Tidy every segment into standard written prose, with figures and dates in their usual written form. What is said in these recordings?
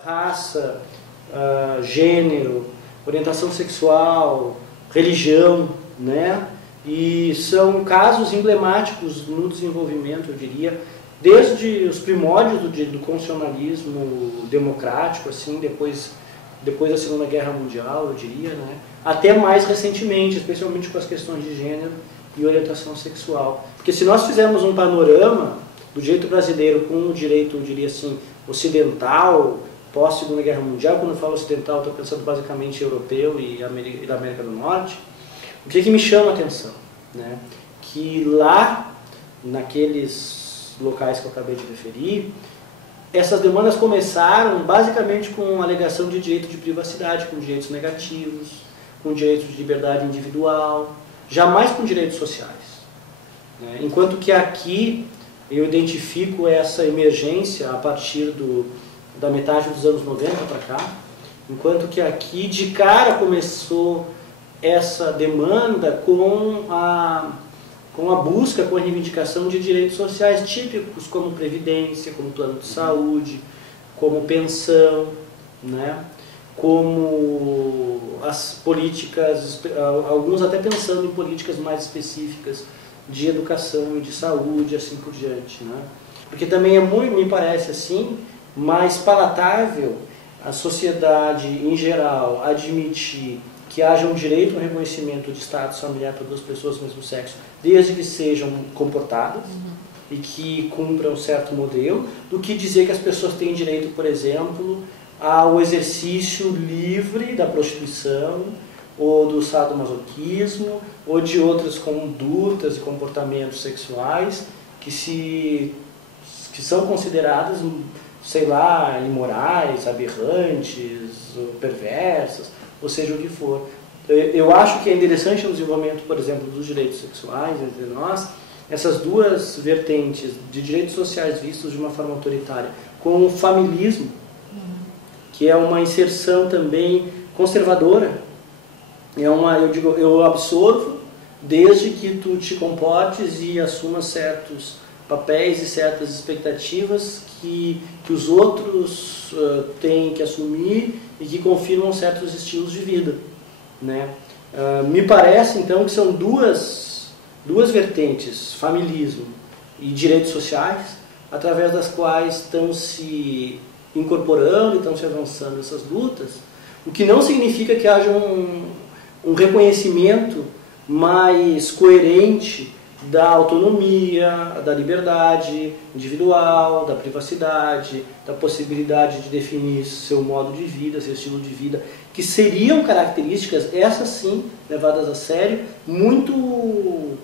Raça, gênero, orientação sexual, religião, né? E são casos emblemáticos no desenvolvimento, eu diria, desde os primórdios do constitucionalismo democrático, assim, depois da Segunda Guerra Mundial, eu diria, né? Até mais recentemente, especialmente com as questões de gênero e orientação sexual. Porque se nós fizermos um panorama do direito brasileiro com o direito, eu diria assim, ocidental, pós-Segunda Guerra Mundial, quando eu falo ocidental, estou pensando basicamente europeu e da América do Norte, o que me chama a atenção? Né? Que lá, naqueles locais que eu acabei de referir, essas demandas começaram basicamente com a alegação de direito de privacidade, com direitos negativos, com direito de liberdade individual, jamais com direitos sociais. Né? Enquanto que aqui eu identifico essa emergência a partir da metade dos anos 90 para cá, enquanto que aqui de cara começou essa demanda com a busca, com a reivindicação de direitos sociais típicos, como previdência, como plano de saúde, como pensão, né? Como as políticas, alguns até pensando em políticas mais específicas de educação e de saúde, assim por diante, né? Porque também me parece assim, mais palatável a sociedade em geral admitir que haja um direito ao reconhecimento de status familiar para duas pessoas do mesmo sexo, desde que sejam comportadas e que cumpram um certo modelo, do que dizer que as pessoas têm direito, por exemplo, ao exercício livre da prostituição, ou do sadomasoquismo, ou de outras condutas e comportamentos sexuais que são consideradas, sei lá, imorais, aberrantes, perversas, ou seja o que for. Eu acho que é interessante no desenvolvimento, por exemplo, dos direitos sexuais entre nós, essas duas vertentes de direitos sociais vistos de uma forma autoritária, com o familismo, que é uma inserção também conservadora. Eu absorvo desde que tu te comportes e assumas certos papéis e certas expectativas que os outros têm que assumir e que confirmam certos estilos de vida, né? Me parece então que são duas vertentes, familismo e direitos sociais, através das quais estão se incorporando e estão se avançando essas lutas, o que não significa que haja um reconhecimento mais coerente da autonomia, da liberdade individual, da privacidade, da possibilidade de definir seu modo de vida, seu estilo de vida, que seriam características, essas sim, levadas a sério, muito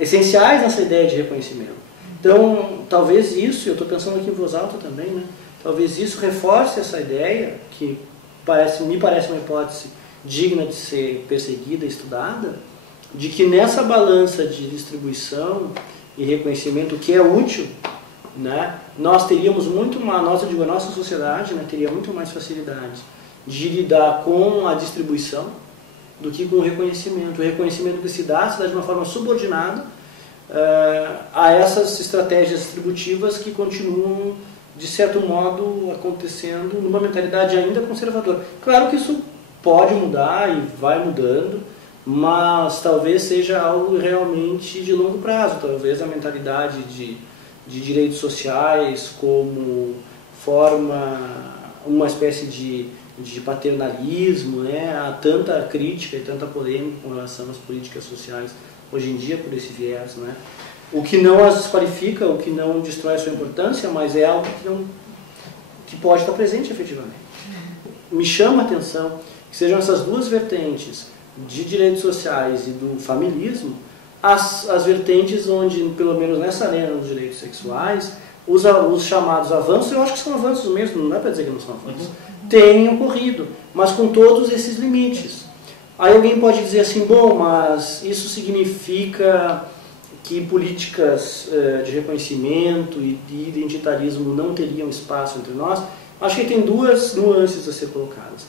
essenciais nessa ideia de reconhecimento. Então, talvez isso, eu estou pensando aqui em voz alta também, né? Talvez isso reforce essa ideia, que me parece uma hipótese digna de ser perseguida e estudada, de que nessa balança de distribuição e reconhecimento que é útil, né, nós teríamos muito mais, a nossa sociedade, né, teria muito mais facilidade de lidar com a distribuição do que com o reconhecimento. O reconhecimento que se dá de uma forma subordinada a essas estratégias distributivas que continuam, de certo modo, acontecendo numa mentalidade ainda conservadora. Claro que isso pode mudar e vai mudando, mas talvez seja algo realmente de longo prazo. Talvez a mentalidade de direitos sociais como forma, uma espécie de paternalismo, né? Há tanta crítica e tanta polêmica com relação às políticas sociais hoje em dia por esse viés, né? O que não as desqualifica, o que não destrói a sua importância, mas é algo que pode estar presente efetivamente. Me chama a atenção que sejam essas duas vertentes de direitos sociais e do familismo, as vertentes onde, pelo menos nessa arena dos direitos sexuais, os chamados avanços, eu acho que são avanços mesmo, não é para dizer que não são avanços, têm ocorrido, mas com todos esses limites. Aí alguém pode dizer assim, bom, mas isso significa que políticas de reconhecimento e de identitarismo não teriam espaço entre nós? Acho que tem duas nuances a ser colocadas.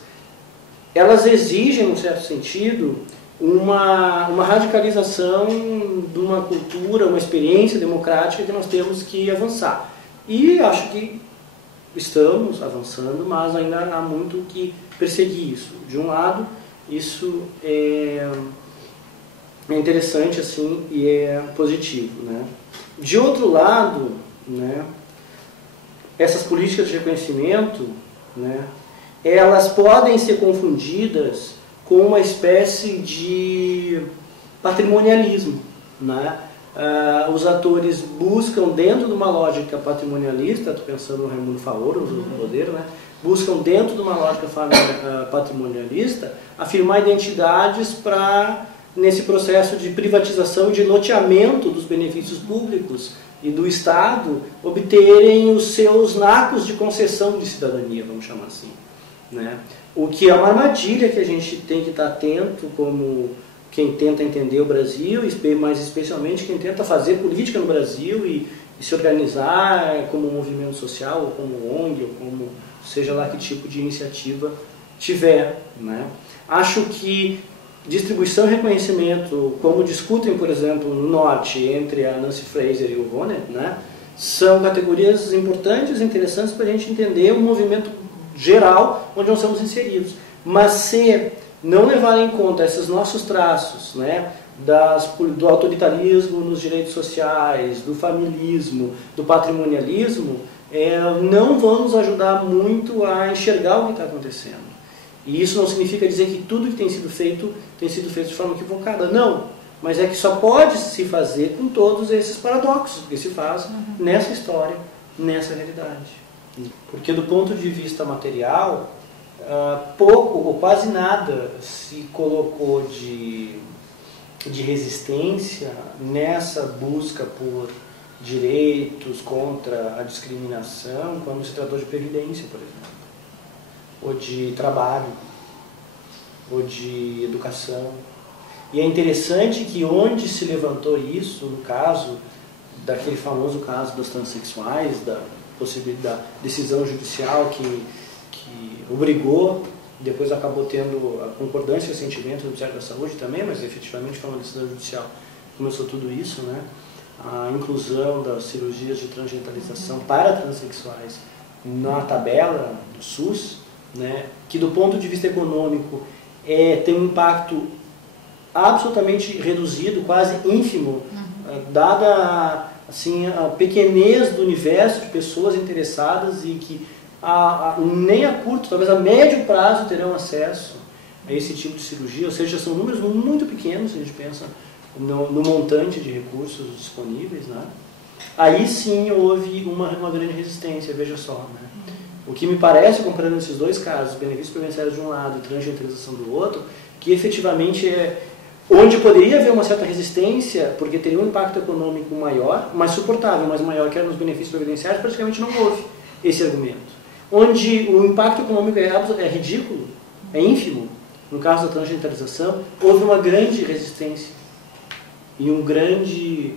Elas exigem, num certo sentido, uma radicalização de uma cultura, uma experiência democrática que nós temos que avançar. E acho que estamos avançando, mas ainda há muito que perseguir isso. De um lado, isso é interessante assim e é positivo, né? De outro lado, né, essas políticas de reconhecimento, né, elas podem ser confundidas com uma espécie de patrimonialismo, né? Os atores buscam, dentro de uma lógica patrimonialista, estou pensando no Raimundo Faoro, no Rodeiro, né? Buscam, dentro de uma lógica patrimonialista, afirmar identidades para, nesse processo de privatização e de loteamento dos benefícios públicos e do Estado, obterem os seus nacos de concessão de cidadania, vamos chamar assim, né? O que é uma armadilha que a gente tem que estar atento como quem tenta entender o Brasil, mais especialmente quem tenta fazer política no Brasil e se organizar como um movimento social, ou como ONG, ou como seja lá que tipo de iniciativa tiver, né? Acho que distribuição e reconhecimento, como discutem, por exemplo, no Norte, entre a Nancy Fraser e o Ronen, né, são categorias importantes e interessantes para a gente entender o movimento geral onde nós estamos inseridos. Mas se não levar em conta esses nossos traços, né, do autoritarismo nos direitos sociais, do familismo, do patrimonialismo, não vão nos ajudar muito a enxergar o que está acontecendo. E isso não significa dizer que tudo que tem sido feito de forma equivocada. Não, mas é que só pode se fazer com todos esses paradoxos que se faz nessa história, nessa realidade. Porque do ponto de vista material, pouco ou quase nada se colocou de resistência nessa busca por direitos contra a discriminação quando se tratou de previdência, por exemplo, ou de trabalho, ou de educação. E é interessante que onde se levantou isso, no caso daquele famoso caso dos transexuais, da possibilidade da decisão judicial que obrigou, depois acabou tendo a concordância e assentimento do Ministério da Saúde também, mas efetivamente foi uma decisão judicial, começou tudo isso, né? A inclusão das cirurgias de transgenitalidade para transexuais na tabela do SUS, né, que do ponto de vista econômico tem um impacto absolutamente reduzido, quase ínfimo, dada assim, a pequenez do universo de pessoas interessadas e que nem a curto, talvez a médio prazo terão acesso a esse tipo de cirurgia, ou seja, são números muito pequenos se a gente pensa no montante de recursos disponíveis, né? Aí sim houve uma grande resistência, veja só, né? O que me parece, comparando esses dois casos, benefícios previdenciários de um lado e transgenitalidade do outro, que efetivamente onde poderia haver uma certa resistência, porque teria um impacto econômico maior, mais suportável, mas maior que era nos benefícios previdenciários, praticamente não houve esse argumento. Onde o impacto econômico é ridículo, é ínfimo, no caso da transgenitalidade, houve uma grande resistência e um grande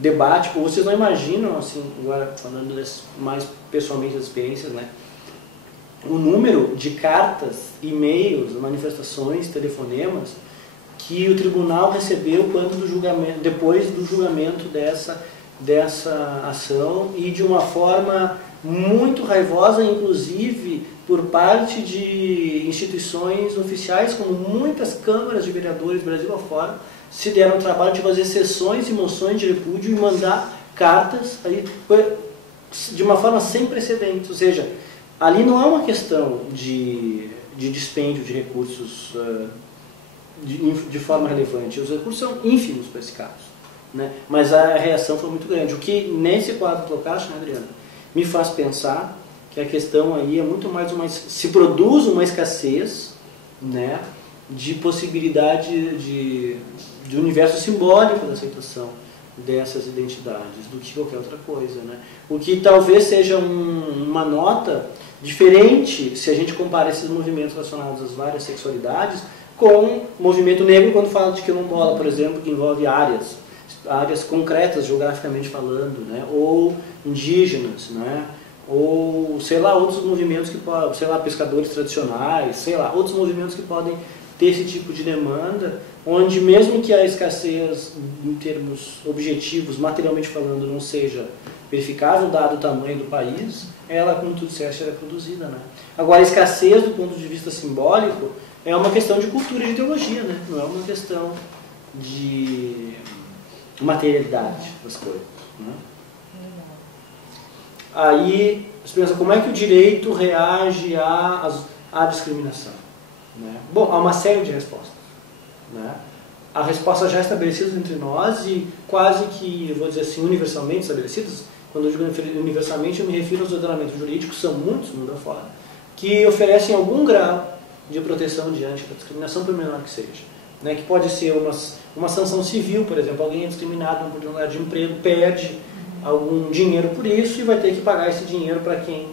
debate. Vocês não imaginam, assim, agora falando mais pessoalmente das experiências, né, o número de cartas, e-mails, manifestações, telefonemas que o tribunal recebeu depois do julgamento dessa ação, e de uma forma muito raivosa, inclusive por parte de instituições oficiais, como muitas câmaras de vereadores Brasil afora, se deram o trabalho de fazer sessões e moções de repúdio e mandar cartas aí, de uma forma sem precedentes. Ou seja, ali não é uma questão de dispêndio de recursos de forma relevante. Os recursos são ínfimos para esse caso, né? Mas a reação foi muito grande. O que nesse quadro colocaste, né, Adriana, me faz pensar que a questão aí é muito mais se produz uma escassez, né, de possibilidade de universo simbólico da aceitação dessas identidades do que qualquer outra coisa, né? O que talvez seja uma nota diferente se a gente compara esses movimentos relacionados às várias sexualidades com o movimento negro quando fala de quilombola, por exemplo, que envolve áreas concretas geograficamente falando, né? Ou indígenas, né? Ou sei lá, outros movimentos que podem, sei lá, pescadores tradicionais, sei lá, outros movimentos que podem ter esse tipo de demanda, onde mesmo que a escassez, em termos objetivos, materialmente falando, não seja verificável, dado o tamanho do país, ela, como tu disseste, era produzida, né? Agora, a escassez, do ponto de vista simbólico, é uma questão de cultura e de ideologia, né? Não é uma questão de materialidade das coisas, né? Aí, você pensa, como é que o direito reage à discriminação? Né? Bom, há uma série de respostas. Né? Há respostas já estabelecidas entre nós e quase que, eu vou dizer assim, universalmente estabelecidas. Quando eu digo universalmente, eu me refiro aos ordenamentos jurídicos, são muitos, mundo afora, que oferecem algum grau de proteção diante da discriminação, por menor que seja. Né? Que pode ser uma sanção civil, por exemplo, alguém é discriminado numa oportunidade de emprego, perde algum dinheiro por isso e vai ter que pagar esse dinheiro para quem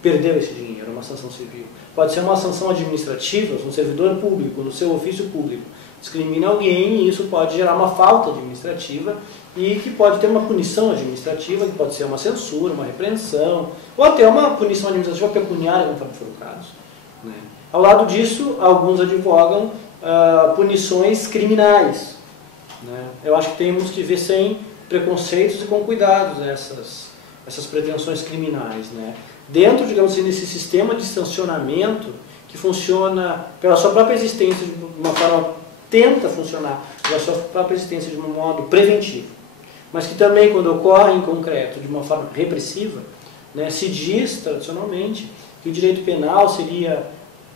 perdeu esse dinheiro, uma sanção civil. Pode ser uma sanção administrativa, um servidor público, no seu ofício público, discrimina alguém e isso pode gerar uma falta administrativa e que pode ter uma punição administrativa, que pode ser uma censura, uma repreensão, ou até uma punição administrativa pecuniária, conforme for o caso. Né? Ao lado disso, alguns advogam punições criminais. Né? Eu acho que temos que ver sem preconceitos e com cuidados essas pretensões criminais. Né? Dentro, digamos assim, desse sistema de sancionamento que funciona pela sua própria existência, de uma forma, tenta funcionar pela sua própria existência de um modo preventivo, mas que também, quando ocorre em concreto, de uma forma repressiva, né, se diz, tradicionalmente, que o direito penal seria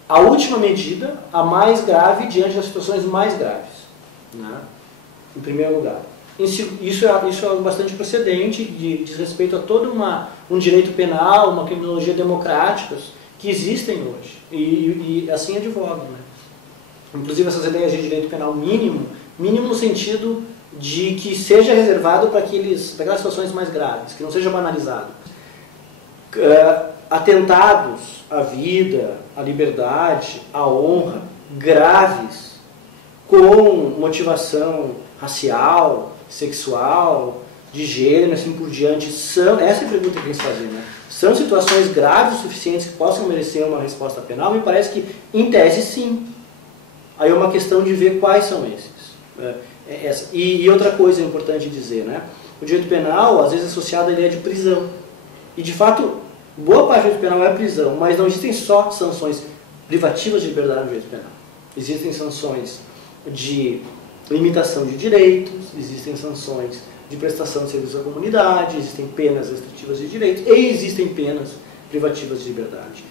a última medida, a mais grave, diante das situações mais graves. Né? Em primeiro lugar. Isso é bastante procedente, diz respeito a todo um direito penal, uma criminologia democráticas que existem hoje. E assim advogam. Né? Inclusive essas ideias de direito penal mínimo no sentido de que seja reservado para aquelas situações mais graves, que não seja banalizado. Atentados à vida, à liberdade, à honra, graves, com motivação racial, sexual, de gênero, assim por diante, essa é a pergunta que tem que se fazer, né? São situações graves o suficientes que possam merecer uma resposta penal? Me parece que, em tese, sim. Aí é uma questão de ver quais são esses. E outra coisa importante dizer, né? O direito penal, às vezes, é associado à ideia de prisão. E, de fato, boa parte do direito penal é prisão, mas não existem só sanções privativas de liberdade no direito penal. Existem sanções de limitação de direitos, existem sanções de prestação de serviço à comunidade, existem penas restritivas de direitos e existem penas privativas de liberdade.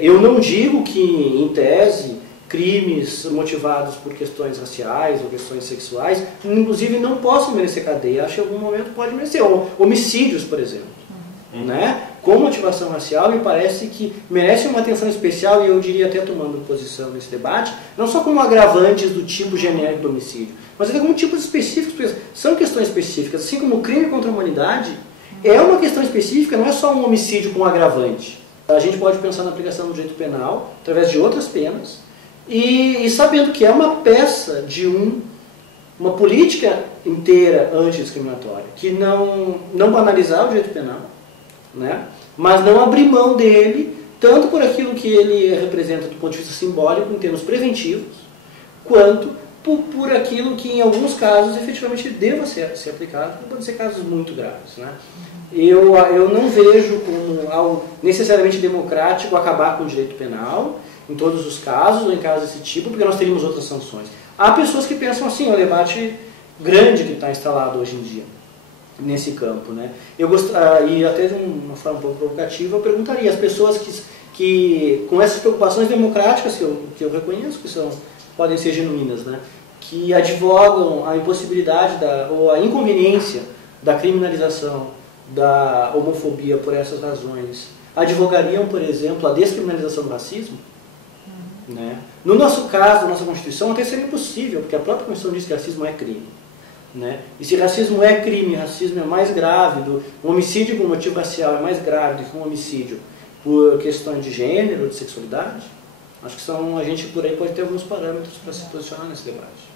Eu não digo que, em tese, crimes motivados por questões raciais ou questões sexuais, inclusive, não possam merecer cadeia. Acho que em algum momento pode merecer. Homicídios, por exemplo. Né? Com motivação racial, me parece que merece uma atenção especial, e eu diria até tomando posição nesse debate, não só como agravantes do tipo genérico do homicídio, mas até como tipos específicos, porque são questões específicas, assim como o crime contra a humanidade é uma questão específica, não é só um homicídio com agravante. A gente pode pensar na aplicação do direito penal, através de outras penas, e sabendo que é uma peça de uma política inteira antidiscriminatória, que não banalizar o direito penal, né? Mas não abrir mão dele, tanto por aquilo que ele representa do ponto de vista simbólico, em termos preventivos, quanto por aquilo que, em alguns casos, efetivamente deva ser aplicado, que podem ser casos muito graves. Né? Eu não vejo como algo necessariamente democrático acabar com o direito penal, em todos os casos, ou em casos desse tipo, porque nós teríamos outras sanções. Há pessoas que pensam assim, é um debate grande que está instalado hoje em dia nesse campo, né? E até de uma forma um pouco provocativa, eu perguntaria às pessoas que com essas preocupações democráticas que eu reconheço que podem ser genuínas, né? Que advogam a impossibilidade ou a inconveniência da criminalização da homofobia por essas razões, advogariam, por exemplo, a descriminalização do racismo? Né? No nosso caso, na nossa Constituição, até seria impossível, porque a própria Constituição diz que racismo é crime. Né? E se racismo é crime, racismo é mais grave, um homicídio por motivo racial é mais grave do que um homicídio por questões de gênero, de sexualidade, acho que a gente por aí pode ter alguns parâmetros para se posicionar nesse debate.